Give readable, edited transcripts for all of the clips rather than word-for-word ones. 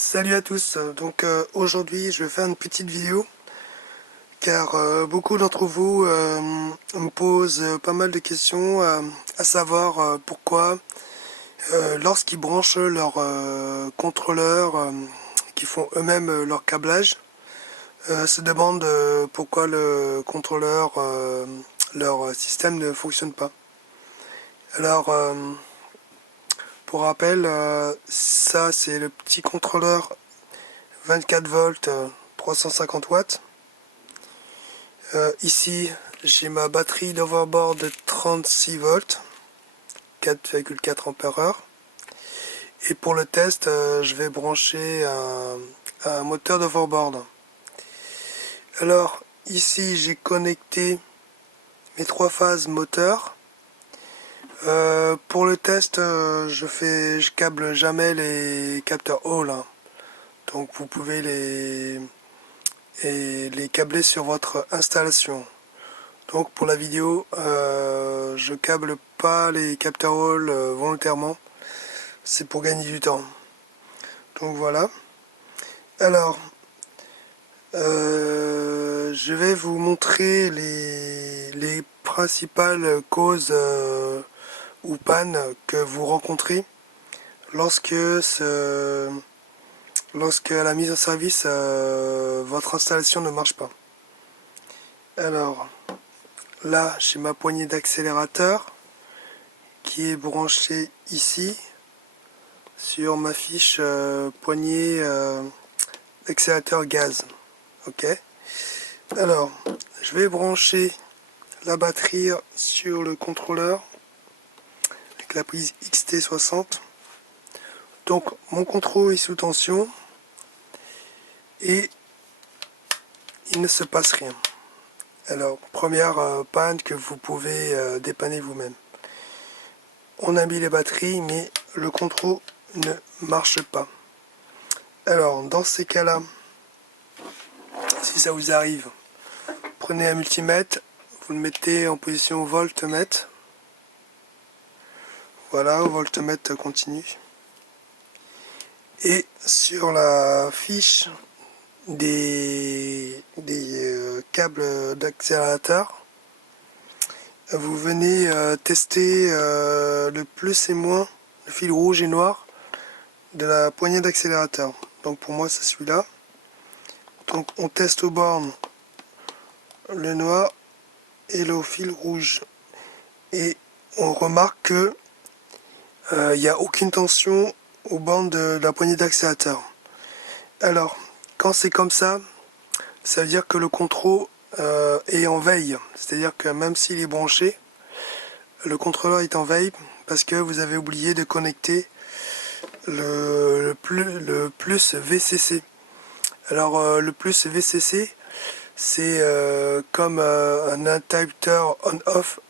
Salut à tous, donc aujourd'hui je vais faire une petite vidéo car beaucoup d'entre vous me posent pas mal de questions à savoir pourquoi lorsqu'ils branchent leur contrôleur qui font eux-mêmes leur câblage se demandent pourquoi le contrôleur leur système ne fonctionne pas. Alors pour rappel, ça c'est le petit contrôleur 24 volts 350 watts. Ici j'ai ma batterie d'overboard de 36 volts 4,4 ampères. Et pour le test je vais brancher un moteur d'overboard. Alors ici j'ai connecté mes 3 phases moteur. Pour le test je câble jamais les capteurs Hall, hein. Donc vous pouvez les câbler sur votre installation. Donc pour la vidéo je câble pas les capteurs Hall volontairement, c'est pour gagner du temps. Donc voilà. Alors je vais vous montrer les principales causes ou pannes que vous rencontrez lorsque à la mise en service votre installation ne marche pas. Alors là j'ai ma poignée d'accélérateur qui est branchée ici sur ma fiche poignée d'accélérateur gaz. Ok. Alors je vais brancher la batterie sur le contrôleur avec la prise XT60. Donc mon contrôle est sous tension et il ne se passe rien. Alors première panne que vous pouvez dépanner vous-même. On a mis les batteries mais le contrôle ne marche pas. Alors dans ces cas-là, si ça vous arrive, prenez un multimètre, vous le mettez en position voltmètre. Voilà, voltmètre continu. Et sur la fiche des câbles d'accélérateur, vous venez tester le plus et moins, le fil rouge et noir de la poignée d'accélérateur. Donc pour moi c'est celui-là. Donc on teste aux bornes le noir et le fil rouge. Et on remarque que il n'y a aucune tension aux bornes de la poignée d'accélérateur. Alors quand c'est comme ça veut dire que le contrôle est en veille. C'est-à-dire que même s'il est branché, le contrôleur est en veille parce que vous avez oublié de connecter le plus VCC. Alors le plus VCC, c'est comme un interrupteur on-off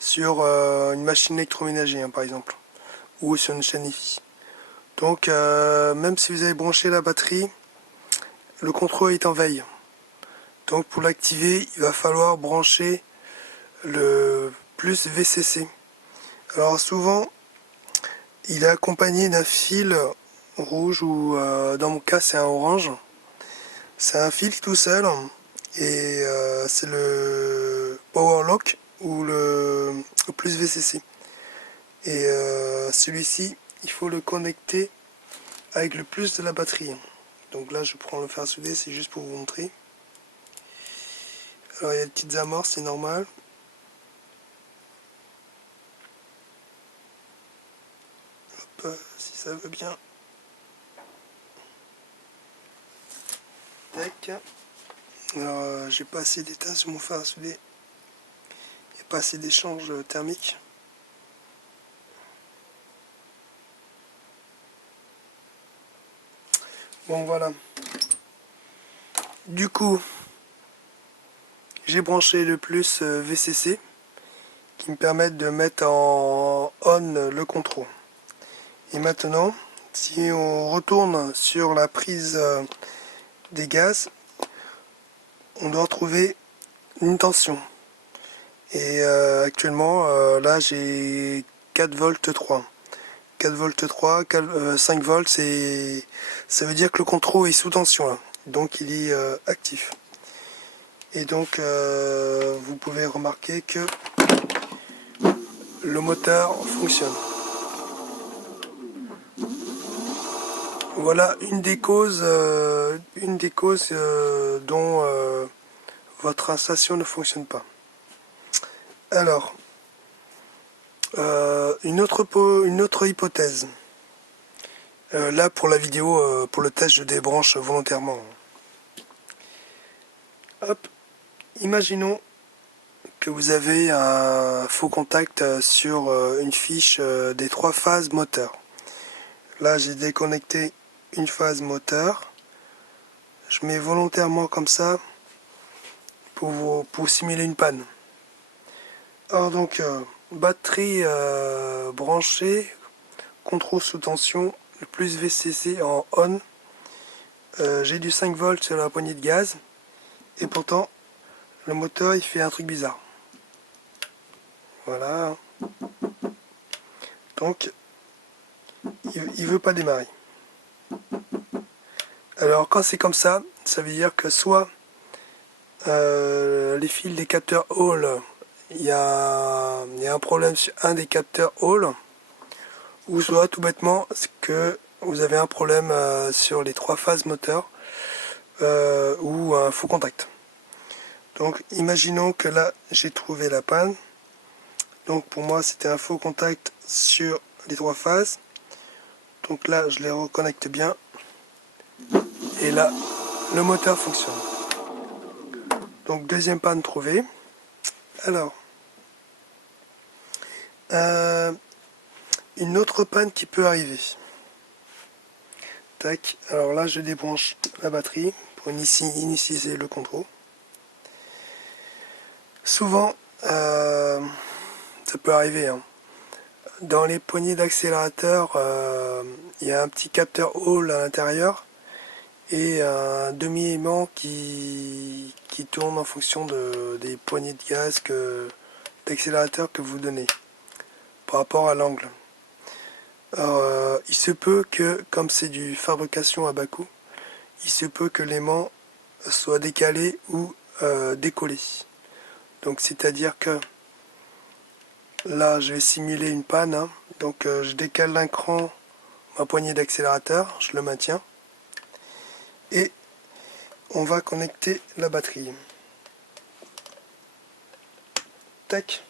sur une machine électroménager, hein, par exemple, ou sur une chaîne IFI. Donc même si vous avez branché la batterie, le contrôle est en veille. Donc pour l'activer, il va falloir brancher le plus VCC. Alors souvent, il est accompagné d'un fil rouge ou dans mon cas c'est un orange. C'est un fil tout seul et c'est le power lock ou le plus VCC. Et celui-ci, il faut le connecter avec le plus de la batterie. Donc là je prends le fer à souder, c'est juste pour vous montrer. Alors il y a des petites amorces, c'est normal. Hop, si ça veut bien. Tac. Alors j'ai pas assez d'état sur mon fer à souder. Il n'y a pas assez d'échange thermique. Bon voilà. Du coup, j'ai branché le plus VCC qui me permettent de mettre en on le contrôle. Et maintenant, si on retourne sur la prise des gaz, on doit trouver une tension. Et actuellement, là j'ai 4 volts 3. 4 volts 3, 5 volts, ça veut dire que le contrôle est sous tension là. Donc il est actif. Et donc vous pouvez remarquer que le moteur fonctionne. Voilà une des causes, dont votre installation ne fonctionne pas. Alors, une autre hypothèse. Là pour la vidéo, pour le test, je débranche volontairement. Hop, imaginons que vous avez un faux contact sur une fiche des 3 phases moteur. Là j'ai déconnecté une phase moteur. Je mets volontairement comme ça pour simuler une panne. Alors donc batterie branchée, contrôle sous tension, le plus VCC en on. J'ai du 5 volts sur la poignée de gaz et pourtant le moteur il fait un truc bizarre. Voilà. Donc il veut pas démarrer. Alors quand c'est comme ça, ça veut dire que soit les fils des capteurs Hall, il y a un problème sur un des capteurs Hall, ou soit tout bêtement que vous avez un problème sur les 3 phases moteur ou un faux contact. Donc imaginons que là j'ai trouvé la panne. Donc pour moi c'était un faux contact sur les 3 phases. Donc là je les reconnecte bien. Et là le moteur fonctionne. Donc deuxième panne trouvée. Alors une autre panne qui peut arriver. Tac, alors là je débranche la batterie pour initialiser le contrôle. Souvent ça peut arriver, hein. Dans les poignées d'accélérateur, il y a un petit capteur Hall à l'intérieur et un demi-aimant qui tourne en fonction des poignées de gaz d'accélérateur que vous donnez par rapport à l'angle. Alors, il se peut que, comme c'est du fabrication à bas coût, il se peut que l'aimant soit décalé ou décollé. Donc c'est-à-dire que là je vais simuler une panne, hein. Donc je décale d'un cran ma poignée d'accélérateur, je le maintiens et on va connecter la batterie. Tac.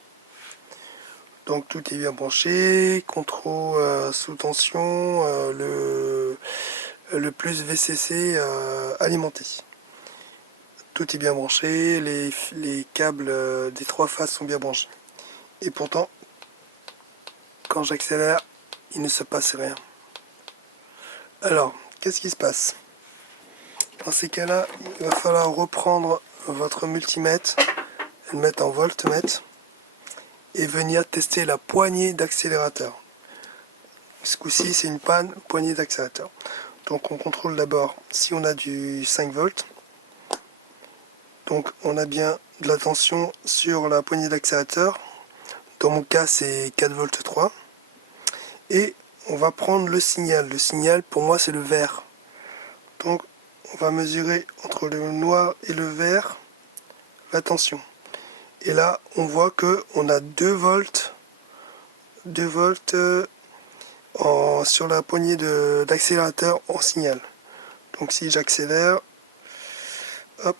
Donc tout est bien branché, contrôle sous tension, le plus VCC alimenté. Tout est bien branché, les câbles des 3 phases sont bien branchés. Et pourtant, quand j'accélère, il ne se passe rien. Alors, qu'est-ce qui se passe? Dans ces cas-là, il va falloir reprendre votre multimètre, le mettre en voltmètre, et venir tester la poignée d'accélérateur. Ce coup-ci, c'est une panne poignée d'accélérateur. Donc on contrôle d'abord si on a du 5 volts. Donc on a bien de la tension sur la poignée d'accélérateur. Dans mon cas, c'est 4 volts 3. Et on va prendre le signal. Le signal, pour moi, c'est le vert. Donc on va mesurer entre le noir et le vert la tension. Et là, on voit que on a 2 volts sur la poignée d'accélérateur en signal. Donc si j'accélère, hop,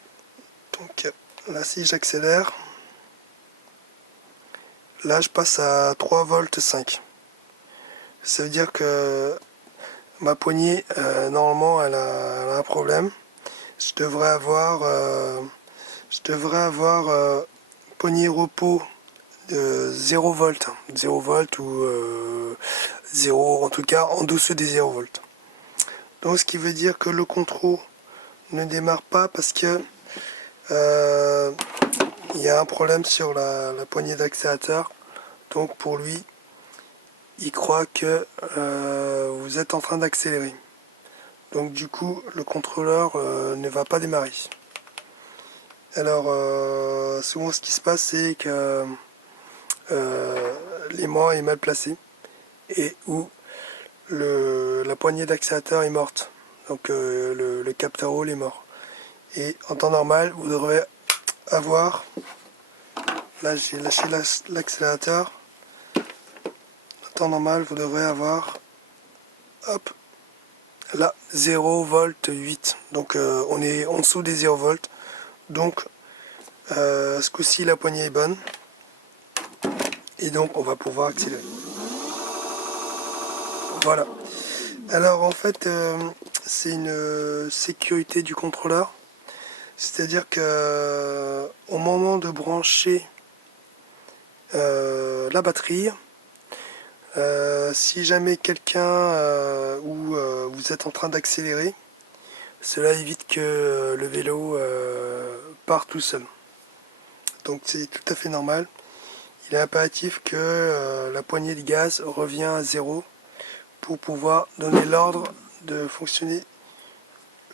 donc là si j'accélère, là je passe à 3 volts 5. Ça veut dire que ma poignée, normalement, elle a un problème. Je devrais avoir poignée repos de 0 volts. 0 volts ou 0, en tout cas en dessous des 0 volts. Donc ce qui veut dire que le contrôle ne démarre pas parce que il y a un problème sur la poignée d'accélérateur. Donc pour lui, il croit que vous êtes en train d'accélérer. Donc du coup, le contrôleur ne va pas démarrer. Alors souvent ce qui se passe, c'est que l'aimant est mal placé et ou la poignée d'accélérateur est morte. Donc le capteur Hall est mort. Et en temps normal, vous devrez avoir, là j'ai lâché l'accélérateur, en temps normal, vous devrez avoir, hop, là, 0 volt 8. Donc on est en dessous des 0 volts. Donc ce coup-ci, la poignée est bonne. Et donc on va pouvoir accélérer. Voilà. Alors en fait, c'est une sécurité du contrôleur. C'est-à-dire que au moment de brancher la batterie, si jamais quelqu'un ou vous êtes en train d'accélérer, cela évite que le vélo parte tout seul. Donc c'est tout à fait normal. Il est impératif que la poignée de gaz revienne à zéro pour pouvoir donner l'ordre de fonctionner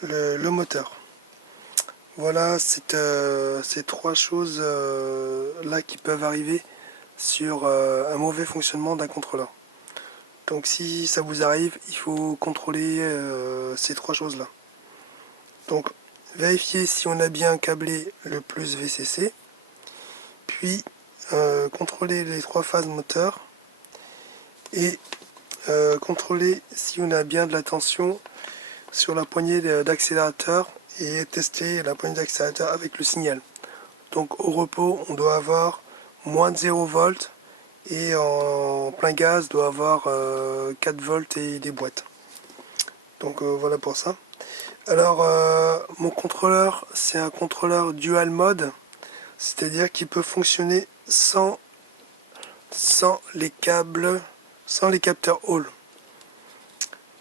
le moteur. Voilà, ces trois choses là qui peuvent arriver sur un mauvais fonctionnement d'un contrôleur. Donc si ça vous arrive, il faut contrôler ces trois choses là. Donc vérifier si on a bien câblé le plus VCC, puis contrôler les trois phases moteur et contrôler si on a bien de la tension sur la poignée d'accélérateur et tester la poignée d'accélérateur avec le signal. Donc au repos on doit avoir moins de 0 volts et en plein gaz doit avoir 4 volts et des boîtes. Donc voilà pour ça. Alors mon contrôleur c'est un contrôleur dual mode, c'est-à-dire qu'il peut fonctionner sans les câbles, sans les capteurs Hall.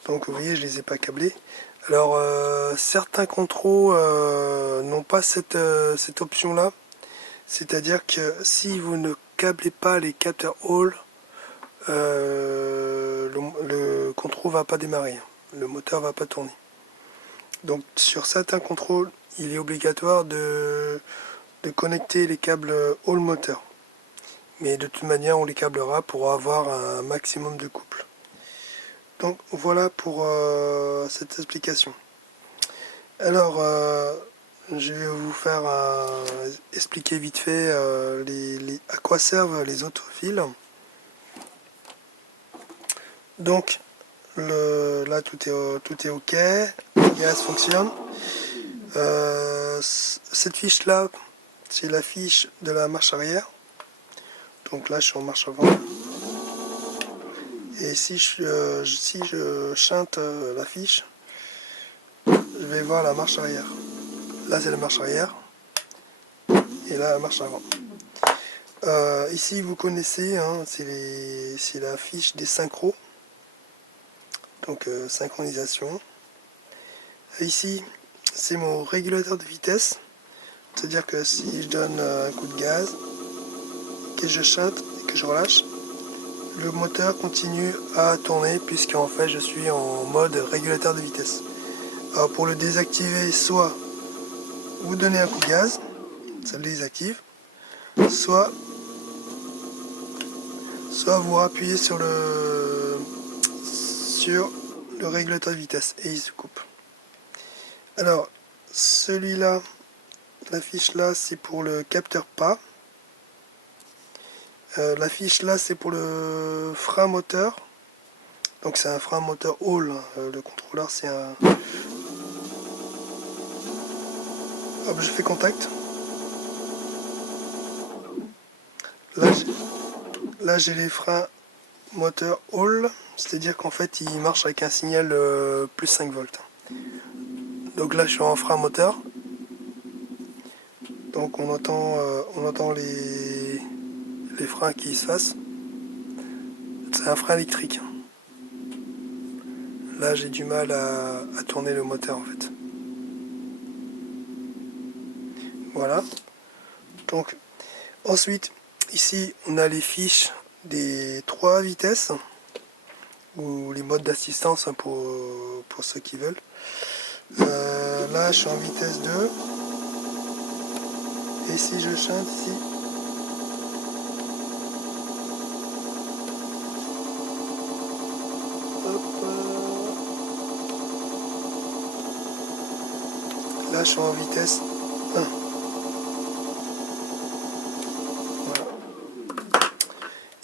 Donc vous voyez je les ai pas câblés. Alors certains contrôles n'ont pas cette option là, c'est-à-dire que si vous ne câblez pas les capteurs Hall, le contrôle va pas démarrer, le moteur va pas tourner. Donc sur certains contrôles il est obligatoire de connecter les câbles Hall moteur, mais de toute manière on les câblera pour avoir un maximum de couple. Donc voilà pour cette explication. Alors je vais vous faire expliquer vite fait à quoi servent les autres fils. Donc là tout est ok, le gaz fonctionne. Cette fiche là c'est la fiche de la marche arrière. Donc là je suis en marche avant. Et si je chante la fiche, je vais voir la marche arrière. Là c'est la marche arrière. Et là la marche avant. Ici vous connaissez, hein, c'est la fiche des synchros. Donc synchronisation. Ici c'est mon régulateur de vitesse. C'est-à-dire que si je donne un coup de gaz, que je chante et que je relâche, le moteur continue à tourner puisqu'en fait je suis en mode régulateur de vitesse. Alors pour le désactiver, soit vous donnez un coup de gaz, ça le désactive, soit vous appuyez sur le régulateur de vitesse et il se coupe. Alors celui-là, la fiche là c'est pour le capteur pas. La fiche là c'est pour le frein moteur. Donc c'est un frein moteur Hall. Le contrôleur c'est un... Hop, je fais contact. Là j'ai les freins moteur Hall. C'est-à-dire qu'en fait il marche avec un signal plus 5 volts. Donc là je suis en frein moteur. Donc on entend les freins qui se fassent. C'est un frein électrique. Là j'ai du mal à tourner le moteur en fait. Voilà. Donc ensuite ici on a les fiches des 3 vitesses ou les modes d'assistance pour ceux qui veulent. Là je suis en vitesse 2 et si je chante ici, hop, Là je suis en vitesse 1. Voilà.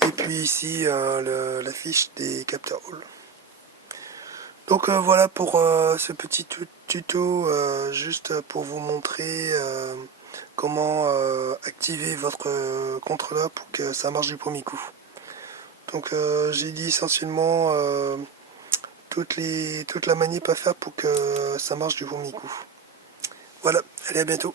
Et puis ici la fiche des capteurs Hall. Donc voilà pour ce petit tuto, juste pour vous montrer comment activer votre contrôleur pour que ça marche du premier coup. Donc j'ai dit essentiellement toute la manip à faire pour que ça marche du premier coup. Voilà, allez, à bientôt.